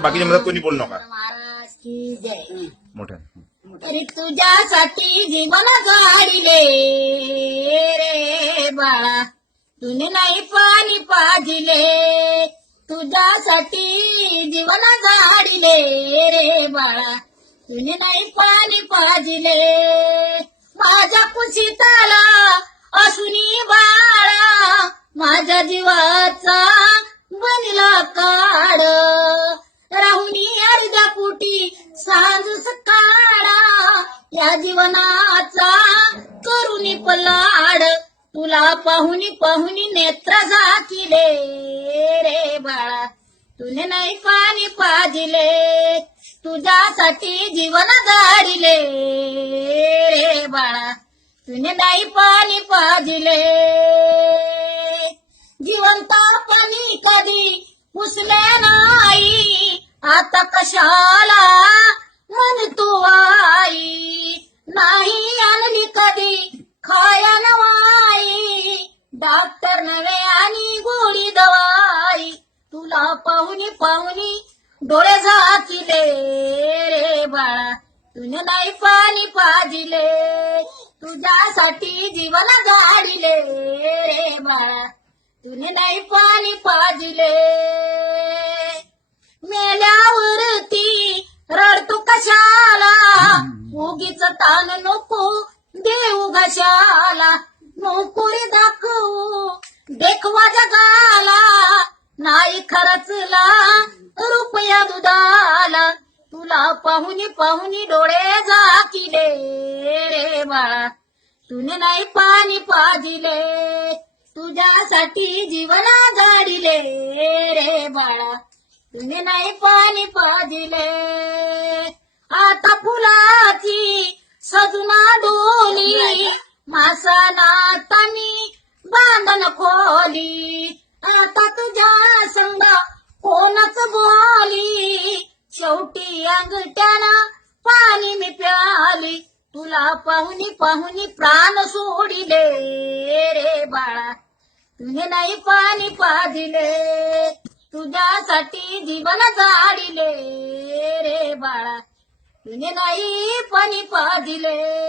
बाकीच्या मदत कोणी बोलू नका. महाराज की जय मोठ्या तरी तुझ्यासाठी जीवन गाडीले रे बाळा. तुने नाही पाणी पाजिले. तुझ्यासाठी जीवन गाडीले रे बाळा. तुने नाही पाणी पाजिले. माझ्या कुशीताला असुनी बाळा. माझ्या जीवा या जीवनाचा करुणी पलाड तुला पाहुनी पाहुनी नेत्र झाकिले रे बाळा. तुने नाही पाणी पाजिले तुझ्यासाठी जीवन गाडिले रे बाळा. तुने नाही पाणी पाजिले जिवंतपणी कधी पुसले नाही. आता कशा तुला पाहुनी पाहुनी डोळे झाकिले रे बाळा. तुने नाही पाणी पाजिले तुझ्यासाठी जीवन गाडिले रे बाळा. तुने नाही पाणी पाजिले. मेल्यावरती रडतो कशाला? उगीच ताण नको देऊ घशाला. नोकरी दाखवू देखवा जगाला. नाही खरचला रुपया दुधाला. तुला पाहुनी पाहुनी डोळे झाकिले रे बाळा. तुने नाही पाणी पाजिले तुझ्यासाठी जीवन गाडिले रे बाळा. तुने नाही पाणी पाजिले आता फुलाची सजुना डोली. मासा नातानी बांधन खोली. आता तुझ्या संग कोणच बोली? शेवटी अंगठ्यानं पाणी मी प्याली. तुला पाहुनी पाहुनी प्राण सोडिले रे बाळा. तुने नाही पाणी पाजिले. तुझ्यासाठी जीवन जाडिले रे बाळा. तुने नाही पाणी पाजिले.